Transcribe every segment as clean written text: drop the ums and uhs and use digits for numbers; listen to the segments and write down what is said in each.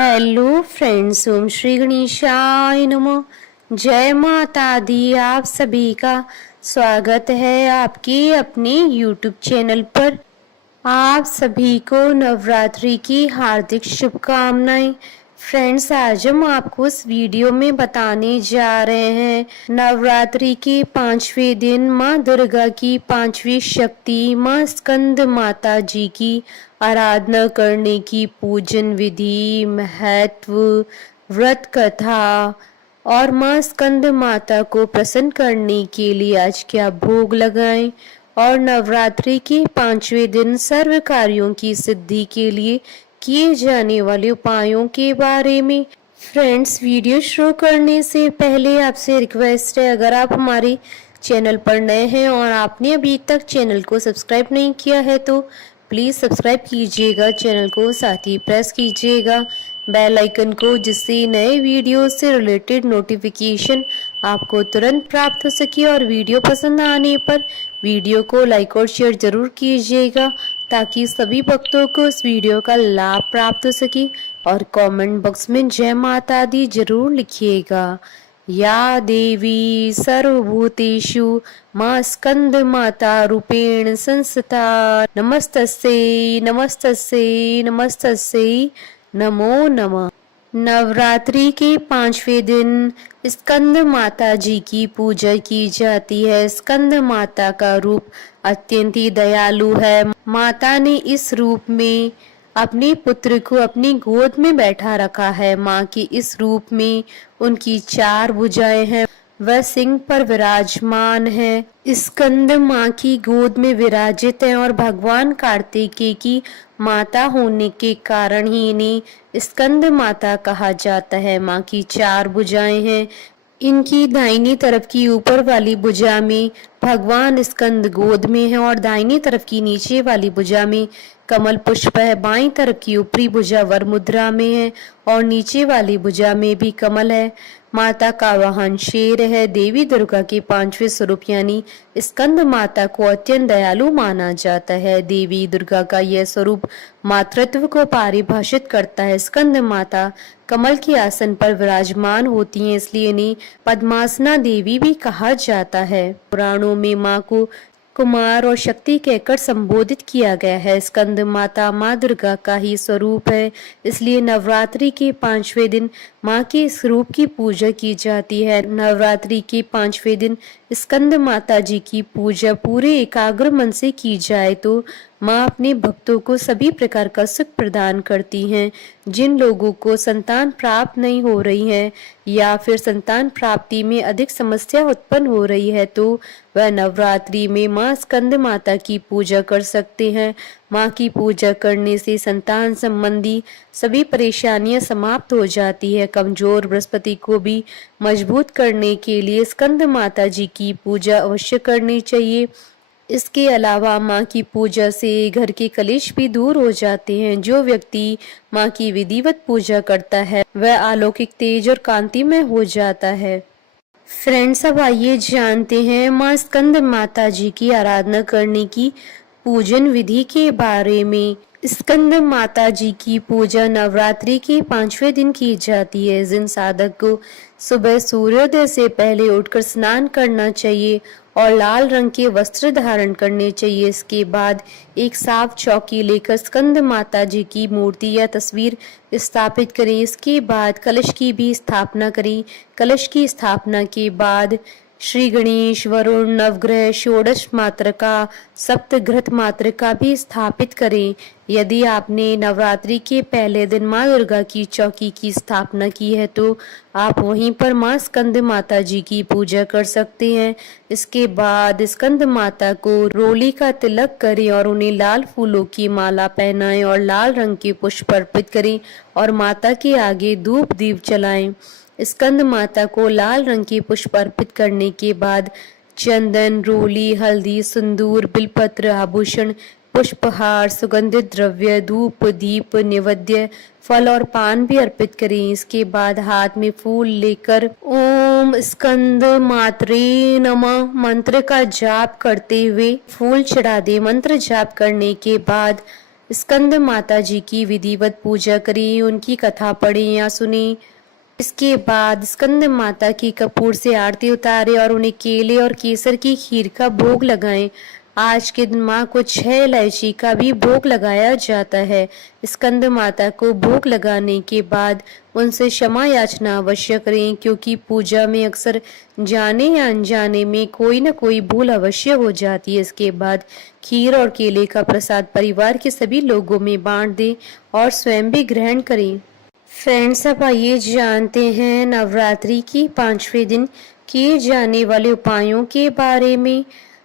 Hello friends, ओम श्री गणेशाय नमः। जय माता दी। आप सभी का स्वागत है आपके अपने यूट्यूब चैनल पर। आप सभी को नवरात्रि की हार्दिक शुभकामनाएं। फ्रेंड्स, आज हम आपको इस वीडियो में बताने जा रहे हैं नवरात्रि के 5वें दिन माँ दुर्गा की 5वीं शक्ति माँ स्कंद माता जी की आराधना करने की पूजन विधि, महत्व, व्रत कथा और माँ स्कंद माता को प्रसन्न करने के लिए आज क्या भोग लगाएं और नवरात्रि के 5वें दिन सर्व कार्यों की सिद्धि के लिए किए जाने वाले उपायों के बारे में। फ्रेंड्स, वीडियो शुरू करने से पहले आपसे रिक्वेस्ट है, अगर आप हमारे चैनल पर नए हैं और आपने अभी तक चैनल को सब्सक्राइब नहीं किया है तो प्लीज़ सब्सक्राइब कीजिएगा चैनल को, साथ ही प्रेस कीजिएगा बेल आइकन को, जिससे नए वीडियो से रिलेटेड नोटिफिकेशन आपको तुरंत प्राप्त हो सके। और वीडियो पसंद आने पर वीडियो को लाइक और शेयर जरूर कीजिएगा ताकि सभी भक्तों को इस वीडियो का लाभ प्राप्त हो सके। और कमेंट बॉक्स में जय माता दी जरूर लिखिएगा। या देवी सर्वभूतेषु माँ स्कंद माता रूपेण संस्था नमस्तस्यै नमस्तस्यै नमस्तस्यै नमो नमः। नवरात्रि के 5वें दिन स्कंद माता जी की पूजा की जाती है। स्कंद माता का रूप अत्यंत ही दयालु है। माता ने इस रूप में अपने पुत्र को अपनी गोद में बैठा रखा है। माँ की इस रूप में उनकी 4 भुजाएं हैं, वह सिंह पर विराजमान है। स्कंद माँ की गोद में विराजित है और भगवान कार्तिकेय की माता होने के कारण ही इन्हें स्कंद माता कहा जाता है। माँ की 4 भुजाएं हैं। इनकी दाहिनी तरफ की ऊपर वाली भुजा में भगवान स्कंद गोद में है और दाहिनी तरफ की नीचे वाली भुजा में कमल पुष्प है। बाईं तरफ की ऊपरी भुजा वर मुद्रा में है और नीचे वाली भुजा में भी कमल है। माता का वाहन शेर है। देवी दुर्गा के 5वें स्वरूप यानी स्कंद माता को अत्यंत दयालु माना जाता है। देवी दुर्गा का यह स्वरूप मातृत्व को परिभाषित करता है। स्कंद माता कमल के आसन पर विराजमान होती हैं, इसलिए इन्हें पद्मासना देवी भी कहा जाता है। पुराणों में माँ को कुमार और शक्ति कहकर संबोधित किया गया है। स्कंद माता माँ दुर्गा का ही स्वरूप है, इसलिए नवरात्रि के 5वें दिन माँ के इस रूप की पूजा की जाती है। नवरात्रि के 5वें दिन स्कंद माता जी की पूजा पूरे एकाग्र मन से की जाए तो माँ अपने भक्तों को सभी प्रकार का सुख प्रदान करती हैं। जिन लोगों को संतान प्राप्त नहीं हो रही है या फिर संतान प्राप्ति में अधिक समस्या उत्पन्न हो रही है तो वह नवरात्रि में माँ स्कंद माता की पूजा कर सकते हैं। माँ की पूजा करने से संतान संबंधी सभी परेशानियां समाप्त हो जाती है। कमजोर बृहस्पति को भी मजबूत करने के लिए स्कंद माता जी की पूजा अवश्य करनी चाहिए। इसके अलावा माँ की पूजा से घर के कलेश भी दूर हो जाते हैं। जो व्यक्ति माँ की विधिवत पूजा करता है वह अलौकिक तेज और कांतिमय हो जाता है। फ्रेंड्स, अब आइए जानते हैं माँ स्कंद माता जी की आराधना करने की पूजन विधि के बारे में। स्कंद माता जी की पूजा नवरात्रि के 5वें दिन की जाती है। जिन साधक को सुबह सूर्योदय से पहले उठकर स्नान करना चाहिए और लाल रंग के वस्त्र धारण करने चाहिए। इसके बाद एक साफ चौकी लेकर स्कंद माता जी की मूर्ति या तस्वीर स्थापित करें। इसके बाद कलश की भी स्थापना करें। कलश की स्थापना के बाद श्री गणेश, वरुण, नवग्रह, षोडश मातृका, सप्तघृत मातृका भी स्थापित करें। यदि आपने नवरात्रि के पहले दिन माँ दुर्गा की चौकी की स्थापना की है तो आप वहीं पर माँ स्कंद माता जी की पूजा कर सकते हैं। इसके बाद स्कंद माता को रोली का तिलक करें और उन्हें लाल फूलों की माला पहनाएं और लाल रंग के पुष्प अर्पित करें और माता के आगे धूप दीप जलाएं। स्कंद माता को लाल रंग के पुष्प अर्पित करने के बाद चंदन, रोली, हल्दी, सिंदूर, बिलपत्र, आभूषण, पुष्पहार, सुगंधित द्रव्य, धूप, दीप, नैवेद्य, फल और पान भी अर्पित करें। इसके बाद हाथ में फूल लेकर ओम स्कंद मात्रे नमः मंत्र का जाप करते हुए फूल चढ़ा दे। मंत्र जाप करने के बाद स्कंद माता जी की विधिवत पूजा करें, उनकी कथा पढ़ें या सुने। इसके बाद स्कंद माता की कपूर से आरती उतारें और उन्हें केले और केसर की खीर का भोग लगाएं। आज के दिन माँ को 6 इलायची का भी भोग लगाया जाता है। स्कंद माता को भोग लगाने के बाद उनसे क्षमा याचना अवश्य करें, क्योंकि पूजा में अक्सर जाने या अनजाने में कोई न कोई भूल अवश्य हो जाती है। इसके बाद खीर और केले का प्रसाद परिवार के सभी लोगों में बांट दें और स्वयं भी ग्रहण करें। फ्रेंड्स, अब आइए जानते हैं नवरात्रि की 5वें दिन किए जाने वाले उपायों के बारे में।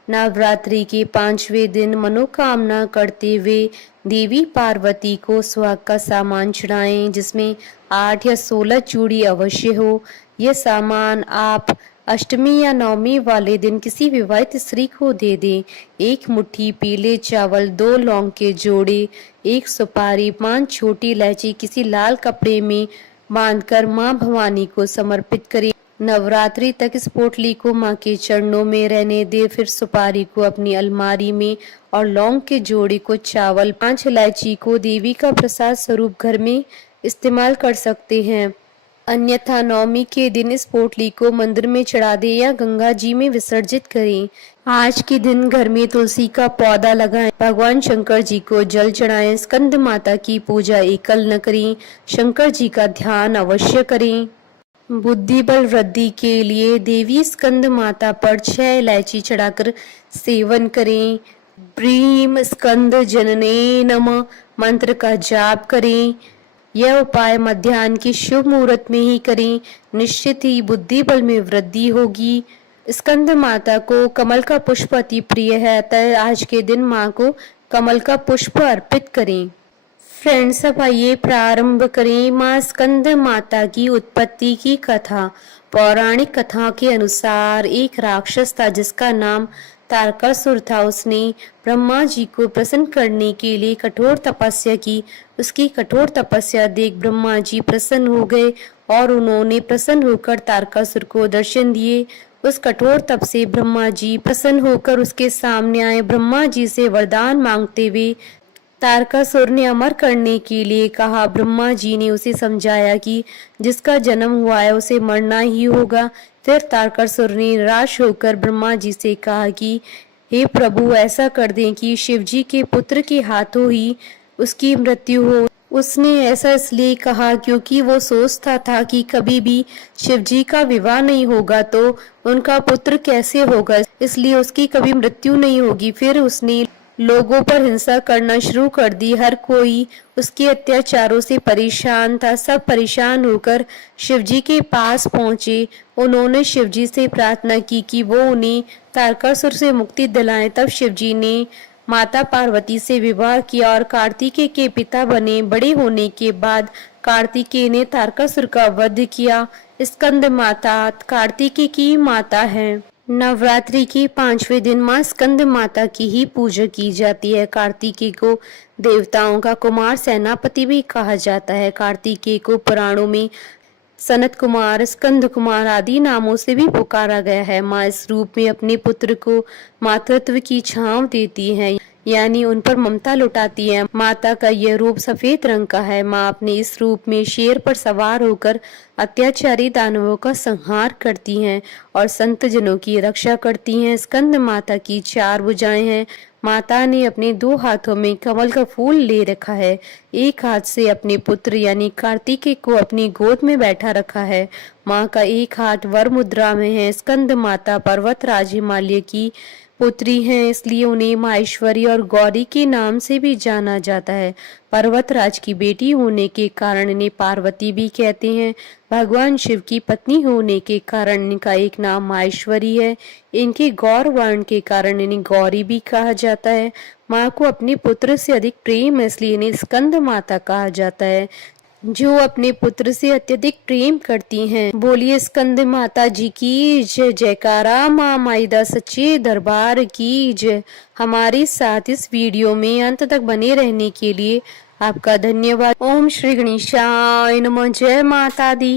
नवरात्रि के 5वें दिन मनोकामना करते हुए देवी पार्वती को सुहाग का सामान चढ़ाएं, जिसमें 8 या 16 चूड़ी अवश्य हो। यह सामान आप अष्टमी या नवमी वाले दिन किसी विवाहित स्त्री को दे दें। 1 मुट्ठी पीले चावल, 2 लौंग के जोड़े, 1 सुपारी, 5 छोटी इलायची किसी लाल कपड़े में बांधकर मां भवानी को समर्पित करें। नवरात्रि तक इस पोटली को मां के चरणों में रहने दे। फिर सुपारी को अपनी अलमारी में और लौंग के जोड़े को चावल, 5 इलायची को देवी का प्रसाद स्वरूप घर में इस्तेमाल कर सकते हैं। अन्यथा नवमी के दिन इस पोटली को मंदिर में चढ़ा दें या गंगा जी में विसर्जित करें। आज के दिन घर में तुलसी का पौधा लगाएं, भगवान शंकर जी को जल चढ़ाएं। स्कंद माता की पूजा एकल न करें, शंकर जी का ध्यान अवश्य करें। बुद्धि बल वृद्धि के लिए देवी स्कंद माता पर 6 इलायची चढ़ाकर सेवन करें। ब्रीम स्कंद जनने नमः मंत्र का जाप करें। यह उपाय मध्याह्न के शुभ मुहूर्त में ही करें, निश्चित ही बुद्धि बल में वृद्धि होगी। स्कंद माता को कमल का पुष्प अति प्रिय है, अतः आज के दिन माँ को कमल का पुष्प अर्पित करें। फ्रेंड्स, अब आइए प्रारंभ करें माँ स्कंद माता की उत्पत्ति की कथा। पौराणिक कथा के अनुसार एक राक्षस था जिसका नाम तारकासुर था। उसने ब्रह्मा जी को प्रसन्न करने के लिए कठोर तपस्या की। उसकी कठोर तपस्या देख ब्रह्मा जी प्रसन्न हो गए और उन्होंने प्रसन्न होकर तारकासुर को दर्शन दिए। उस कठोर तप से ब्रह्मा जी प्रसन्न होकर उसके सामने आए। ब्रह्मा जी से वरदान मांगते हुए तारकासुर ने अमर करने के लिए कहा। ब्रह्मा जी ने उसे समझाया कि जिसका जन्म हुआ है उसे मरना ही होगा। फिर तारकासुर ने निराश होकर ब्रह्मा जी से कहा कि हे प्रभु, ऐसा कर दें कि शिव जी के पुत्र के हाथों ही उसकी मृत्यु हो। उसने ऐसा इसलिए कहा क्योंकि वो सोचता था कि कभी भी शिव जी का विवाह नहीं होगा तो उनका पुत्र कैसे होगा, इसलिए उसकी कभी मृत्यु नहीं होगी। फिर उसने लोगों पर हिंसा करना शुरू कर दी। हर कोई उसके अत्याचारों से परेशान था। सब परेशान होकर शिवजी के पास पहुंचे। उन्होंने शिवजी से प्रार्थना की कि वो उन्हें तारकासुर से मुक्ति दिलाएं। तब शिवजी ने माता पार्वती से विवाह किया और कार्तिकेय के पिता बने। बड़े होने के बाद कार्तिकेय ने तारकासुर का वध किया। स्कंद माता कार्तिकेय की माता है। नवरात्रि के 5वें दिन मां स्कंद माता की ही पूजा की जाती है। कार्तिकेय को देवताओं का कुमार सेनापति भी कहा जाता है। कार्तिकेय को पुराणों में सनत कुमार, स्कंद कुमार आदि नामों से भी पुकारा गया है। माँ इस रूप में अपने पुत्र को मातृत्व की छांव देती है, यानी उन पर ममता लुटाती है। माता का यह रूप सफेद रंग का है। माँ अपने इस रूप में शेर पर सवार होकर अत्याचारी दानवों का संहार करती हैं और संत जनों की रक्षा करती हैं। स्कंद माता की 4 भुजाएं हैं। माता ने अपने 2 हाथों में कमल का फूल ले रखा है। एक हाथ से अपने पुत्र यानी कार्तिकेय को अपनी गोद में बैठा रखा है। माँ का एक हाथ वर मुद्रा में है। स्कंद माता पर्वतराज हिमालय की पुत्री हैं, इसलिए उन्हें माहेश्वरी और गौरी के नाम से भी जाना जाता है। पर्वतराज की बेटी होने के कारण इन्हें पार्वती भी कहते हैं। भगवान शिव की पत्नी होने के कारण इनका एक नाम माहेश्वरी है। इनके गौर वर्ण के कारण इन्हें गौरी भी कहा जाता है। माँ को अपने पुत्र से अधिक प्रेम है, इसलिए इन्हें स्कंद माता कहा जाता है, जो अपने पुत्र से अत्यधिक प्रेम करती हैं। बोलिए स्कंद माता जी की जय। जयकारा माँ माईदा सच्चे दरबार की जय। हमारे साथ इस वीडियो में अंत तक बने रहने के लिए आपका धन्यवाद। ओम श्री गणेशाय नमः। जय माता दी।